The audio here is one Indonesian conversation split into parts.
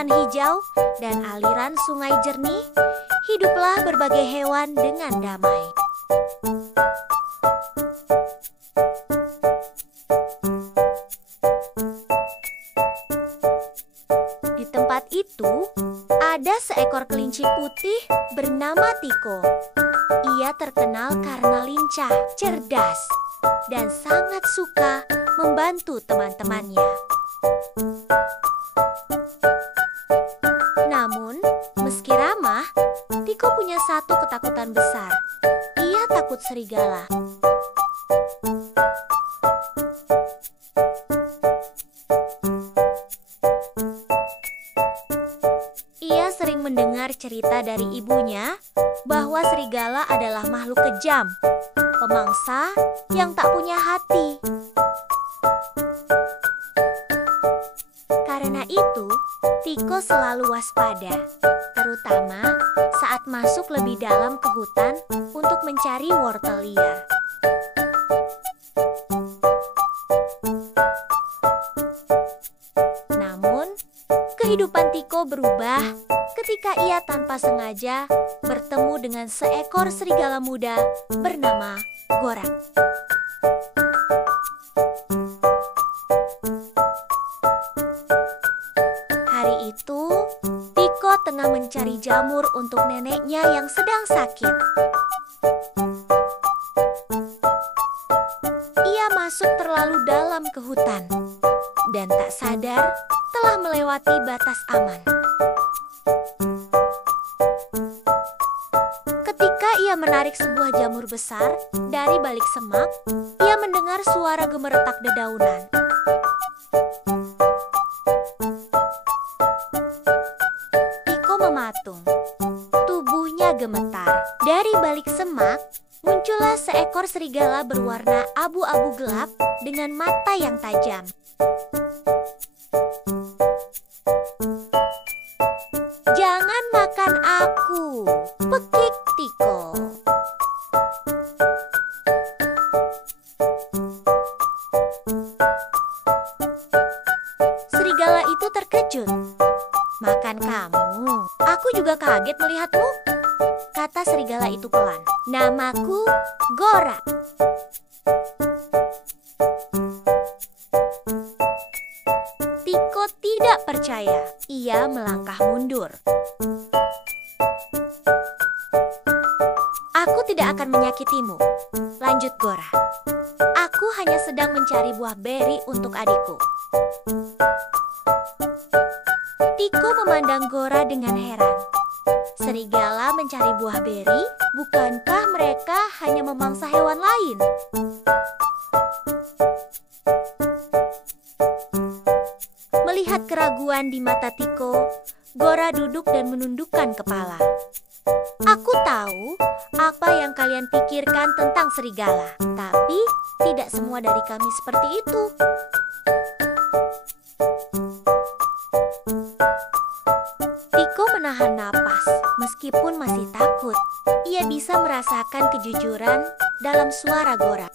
pepohonan hijau dan aliran sungai jernih, hiduplah berbagai hewan dengan damai. Di tempat itu, ada seekor kelinci putih bernama Tiko. Ia terkenal karena lincah, cerdas, dan sangat suka membantu teman-temannya. Namun, meski ramah, Tiko punya satu ketakutan besar. Ia takut serigala. Ia sering mendengar cerita dari ibunya bahwa serigala adalah makhluk kejam, pemangsa yang tak punya hati. Karena itu, Tiko selalu waspada, terutama saat masuk lebih dalam ke hutan untuk mencari wortel liar. Namun, kehidupan Tiko berubah ketika ia tanpa sengaja bertemu dengan seekor serigala muda bernama Gora. Hari itu, Tiko tengah mencari jamur untuk neneknya yang sedang sakit. Ia masuk terlalu dalam ke hutan dan tak sadar telah melewati batas aman. Ketika ia menarik sebuah jamur besar dari balik semak, ia mendengar suara gemeretak dedaunan. Tiko mematung. Tubuhnya gemetar. Dari balik semak, muncullah seekor serigala berwarna abu-abu gelap dengan mata yang tajam. "Jangan makan aku," pekik Tiko. Serigala itu terkejut. "Makan kamu? Aku juga kaget melihatmu," kata serigala itu pelan. "Namaku Gora." Tiko tidak percaya. Ia melangkah mundur. "Aku tidak akan menyakitimu," lanjut Gora. "Aku hanya sedang mencari buah beri untuk adikku." Tiko memandang Gora dengan heran. Serigala mencari buah beri, bukankah mereka hanya memangsa hewan lain? Melihat keraguan di mata Tiko, Gora duduk dan menundukkan kepala. "Aku tahu apa yang kalian pikirkan tentang serigala, tapi tidak semua dari kami seperti itu." Tiko menahan napas meskipun masih takut. Ia bisa merasakan kejujuran dalam suara Gora.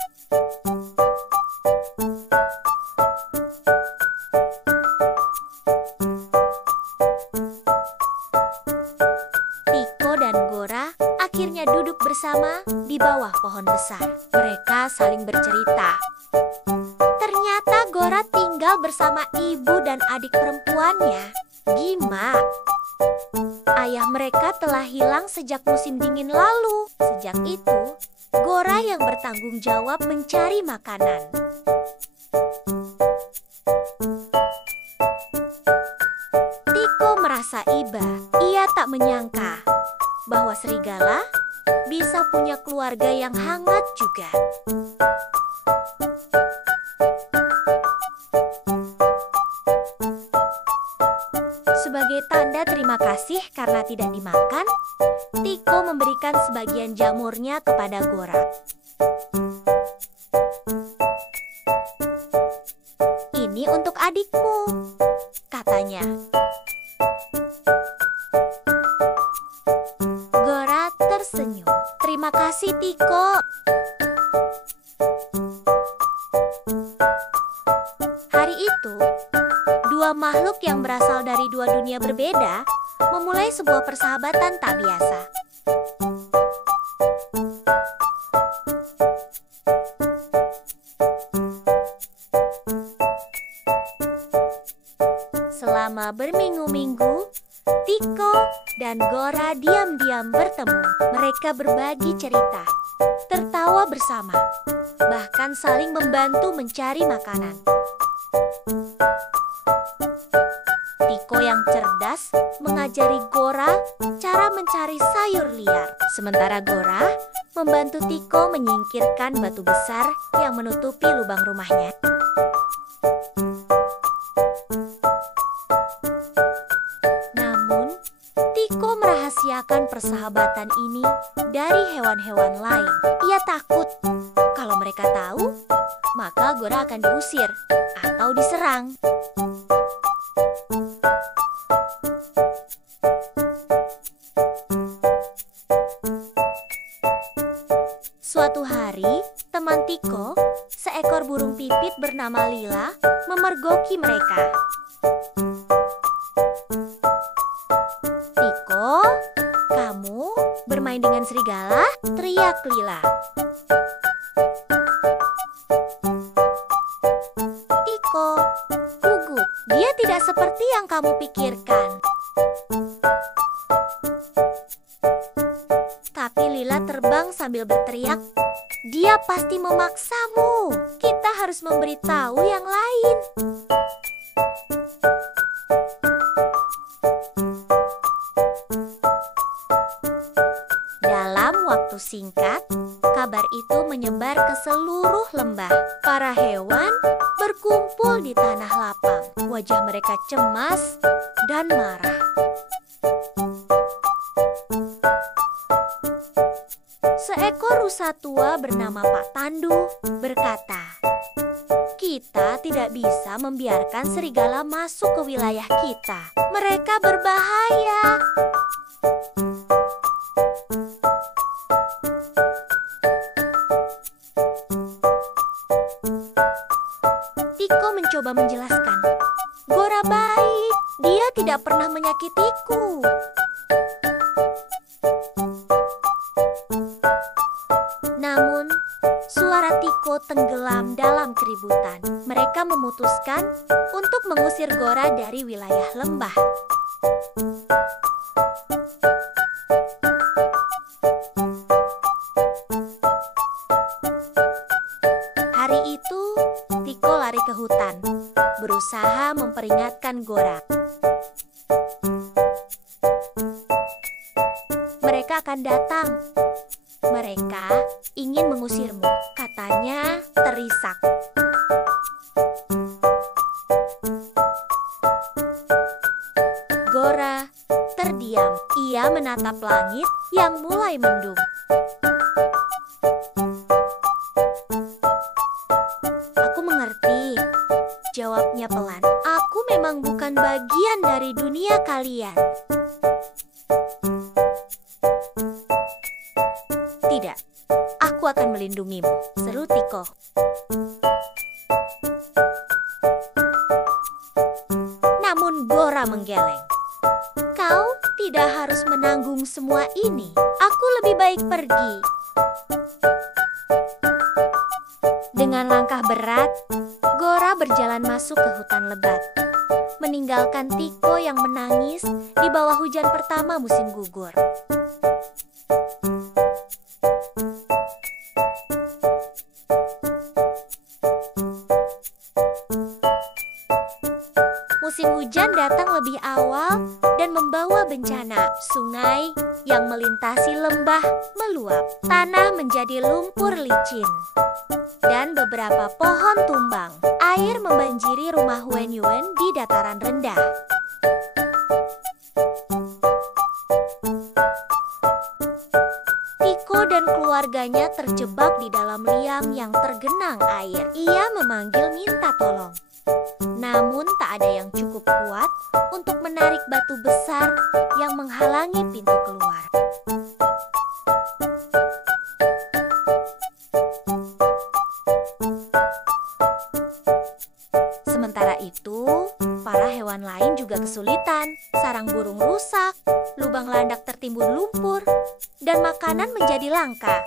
Tiko dan Gora akhirnya duduk bersama di bawah pohon besar. Mereka saling bercerita. Ternyata Gora tinggal bersama ibu dan adik perempuannya, Gima. Ayah mereka telah hilang sejak musim dingin lalu. Sejak itu, Gora yang bertanggung jawab mencari makanan. Tiko merasa iba. Ia tak menyangka bahwa serigala bisa punya keluarga yang hangat juga. Sebagai tanda terima kasih karena tidak dimakan, Tiko memberikan sebagian jamurnya kepada Gora. "Ini untuk adikmu," katanya. Gora tersenyum. "Terima kasih, Tiko." Hari itu, dua makhluk yang berasal dari dua dua dunia berbeda memulai sebuah persahabatan tak biasa. Selama berminggu-minggu, Tiko dan Gora diam-diam bertemu. Mereka berbagi cerita, tertawa bersama, bahkan saling membantu mencari makanan. Tiko yang cerdas mengajari Gora cara mencari sayur liar, sementara Gora membantu Tiko menyingkirkan batu besar yang menutupi lubang rumahnya. Namun, Tiko merahasiakan persahabatan ini dari hewan-hewan lain. Ia takut kalau mereka tahu, maka Gora akan diusir atau diserang. Suatu hari, teman Tiko, seekor burung pipit bernama Lila, memergoki mereka. "Tiko, kamu bermain dengan serigala?" teriak Lila. Tiko gugup. "Dia tidak seperti yang kamu pikirkan." Tapi Lila terbang sambil berteriak, "Dia pasti memaksamu. Kita harus memberitahu yang lain." Dalam waktu singkat, kabar itu menyebar ke seluruh lembah. Para hewan berkumpul di tanah lapang. Wajah mereka cemas dan marah. Seekor rusa tua bernama Pak Tandu berkata, "Kita tidak bisa membiarkan serigala masuk ke wilayah kita. Mereka berbahaya." Tiko mencoba menjelaskan, "Gora baik, dia tidak pernah menyakitiku." Namun, suara Tiko tenggelam dalam keributan. Mereka memutuskan untuk mengusir Gora dari wilayah lembah. Hari itu, Tiko lari ke hutan, berusaha memperingatkan Gora. "Mereka akan datang. Mereka ingin mengusirmu," katanya terisak. Gora terdiam. Ia menatap langit yang mulai mendung. "Aku mengerti," jawabnya pelan. "Aku memang bukan bagian dari dunia kalian." "Tidak, aku akan melindungimu," seru Tiko. Namun Gora menggeleng. "Kau tidak harus menanggung semua ini. Aku lebih baik pergi." Dengan langkah berat, Gora berjalan masuk ke hutan lebat, meninggalkan Tiko yang menangis di bawah hujan pertama musim gugur. Musim hujan datang lebih awal dan membawa bencana. Sungai yang melintasi lembah meluap. Tanah menjadi lumpur licin. Dan beberapa pohon tumbang. Air membanjiri rumah Wen Yuen di dataran rendah. Tiko dan keluarganya terjebak di dalam liang yang tergenang air. Ia memanggil minta tolong. Namun tak ada yang cukup kuat untuk menarik batu besar yang menghalangi pintu keluar. Sementara itu, para hewan lain juga kesulitan. lubang landak tertimbun lumpur, dan makanan menjadi langka.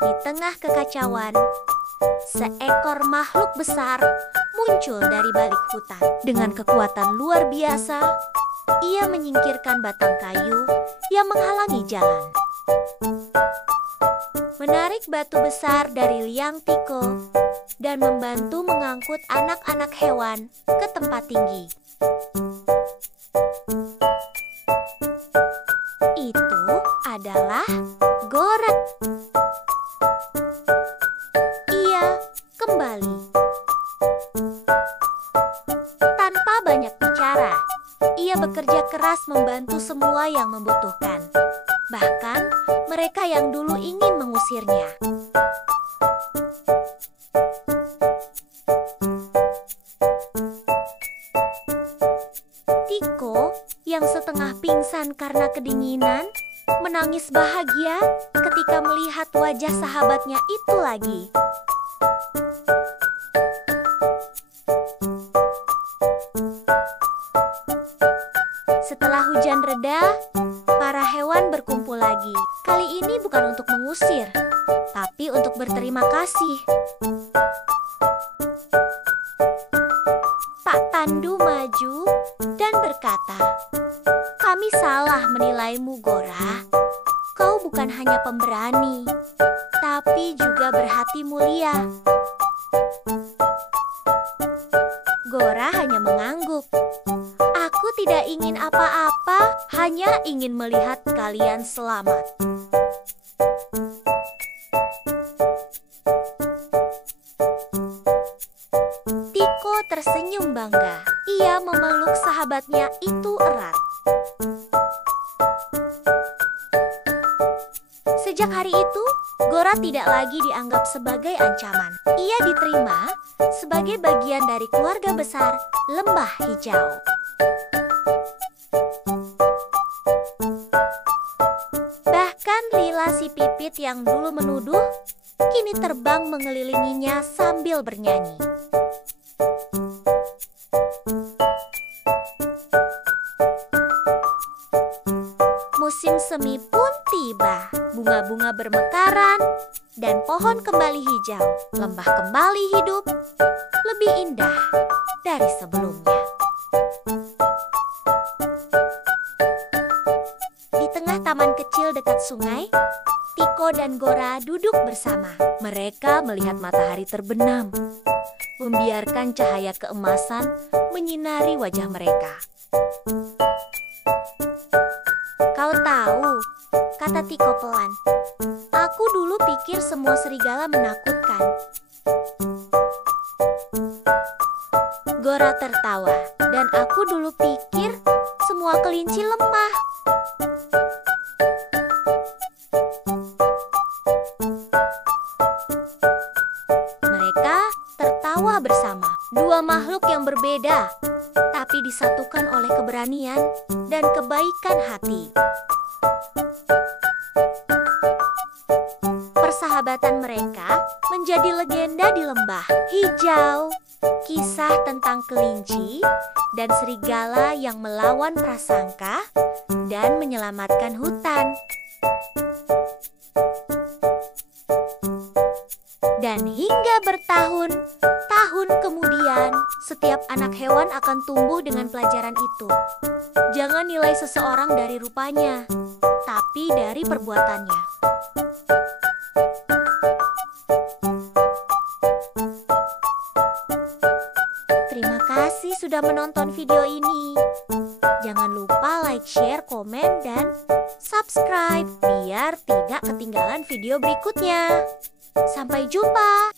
Di tengah kekacauan, seekor makhluk besar muncul dari balik hutan. Dengan kekuatan luar biasa, ia menyingkirkan batang kayu yang menghalangi jalan. Menarik batu besar dari liang Tiko dan membantu mengangkut anak-anak hewan ke tempat tinggi. Itu adalah Gora. Ia kembali. Tanpa banyak bicara, ia bekerja keras membantu semua yang membutuhkan. Bahkan mereka yang dulu ingin mengusirnya. Tiko yang setengah pingsan karena kedinginan menangis bahagia ketika melihat wajah sahabatnya itu lagi. Setelah hujan reda, para hewan berkumpul lagi. Kali ini bukan untuk mengusir, tapi untuk berterima kasih. Pak Tandu maju dan berkata, "Kami salah menilaimu, Gora. Kau bukan hanya pemberani, tapi juga berhati mulia." Gora hanya mengangguk. "Aku tidak ingin apa-apa, hanya ingin melihat kalian selamat." Tiko tersenyum bangga. Ia memeluk sahabatnya itu erat. Sejak hari itu, Gora tidak lagi dianggap sebagai ancaman. Ia diterima sebagai bagian dari keluarga besar Lembah Hijau. Bahkan Lila si pipit yang dulu menuduh, kini terbang mengelilinginya sambil bernyanyi. Musim semi pun tiba. Bunga-bunga bermekaran dan pohon kembali hijau. Lembah kembali hidup, lebih indah dari sebelumnya. Di tengah taman kecil dekat sungai, Tiko dan Gora duduk bersama. Mereka melihat matahari terbenam, membiarkan cahaya keemasan menyinari wajah mereka. "Kau tahu," kata Tiko pelan, "aku dulu pikir semua serigala menakutkan." Gora tertawa, "Dan aku dulu pikir semua kelinci lemah." Mereka tertawa bersama. Dua makhluk yang berbeda, tapi disatukan oleh keberanian dan kebaikan hati. Persahabatan mereka menjadi legenda di Lembah Hijau. Kisah tentang kelinci dan serigala yang melawan prasangka dan menyelamatkan hutan. Dan hingga bertahun-tahun kemudian, setiap anak hewan akan tumbuh dengan pelajaran itu. Jangan nilai seseorang dari rupanya, tapi dari perbuatannya. Terima kasih sudah menonton video ini. Jangan lupa like, share, komen, dan subscribe biar tidak ketinggalan video berikutnya. Sampai jumpa!